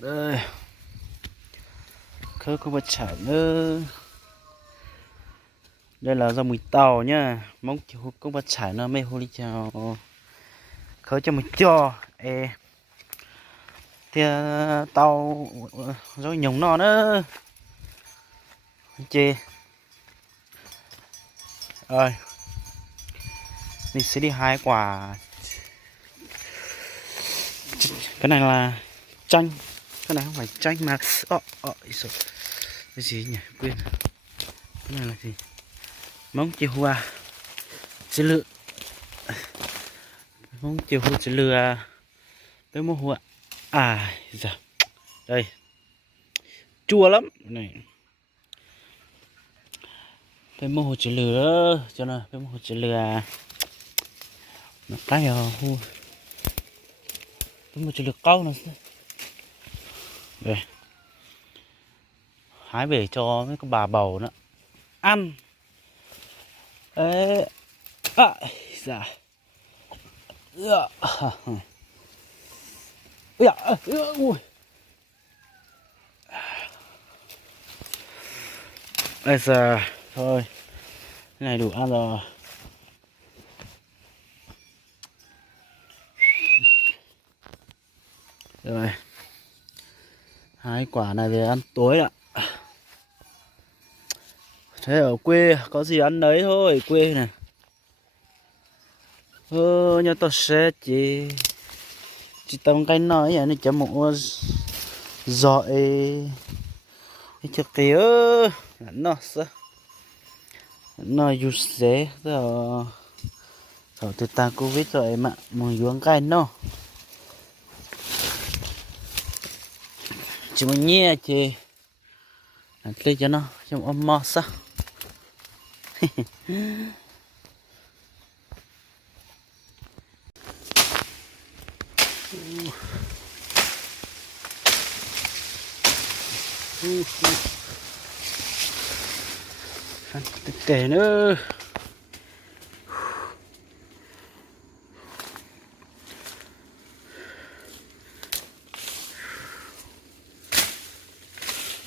Đây khơi có vật chả nữa. Đây là rau mùi tàu nhá, mong chịu có vật chả nó mê hô đi chào khơi cho một cho thì tàu rồi nhúng nó nữa chê rồi mình sẽ đi hái quả. Cái này là chanh, cái này không phải chanh mà cái gì nhỉ, quên. Cái này là gì, móng chiều hoa chỉ lựa, móng chiều hoa chỉ lựa cái mô hoa giờ đây chua lắm này, cái mô hồ chỉ lừa cho nên cái mô hồ chỉ lừa nó cái hô cái mô chỉ lừa câu này đây hái về cho mấy cái bà bầu nó ăn. Ê, dạ. Ui. Bây giờ thôi, cái này đủ ăn rồi. Rồi, hái quả này về ăn tối ạ. Thế ở quê có gì ăn đấy thôi, quê này. Nhà tôi sẽ chỉ tông cái nói vậy này chấm một giỏi cái chiếc kia nó sao nó dù dễ rồi rồi từ ta covid rồi mà mong dưỡng cái nó chỉ muốn nhẹ chị ăn lấy cho nó trong ôm mò sao. Ăn tê nữa.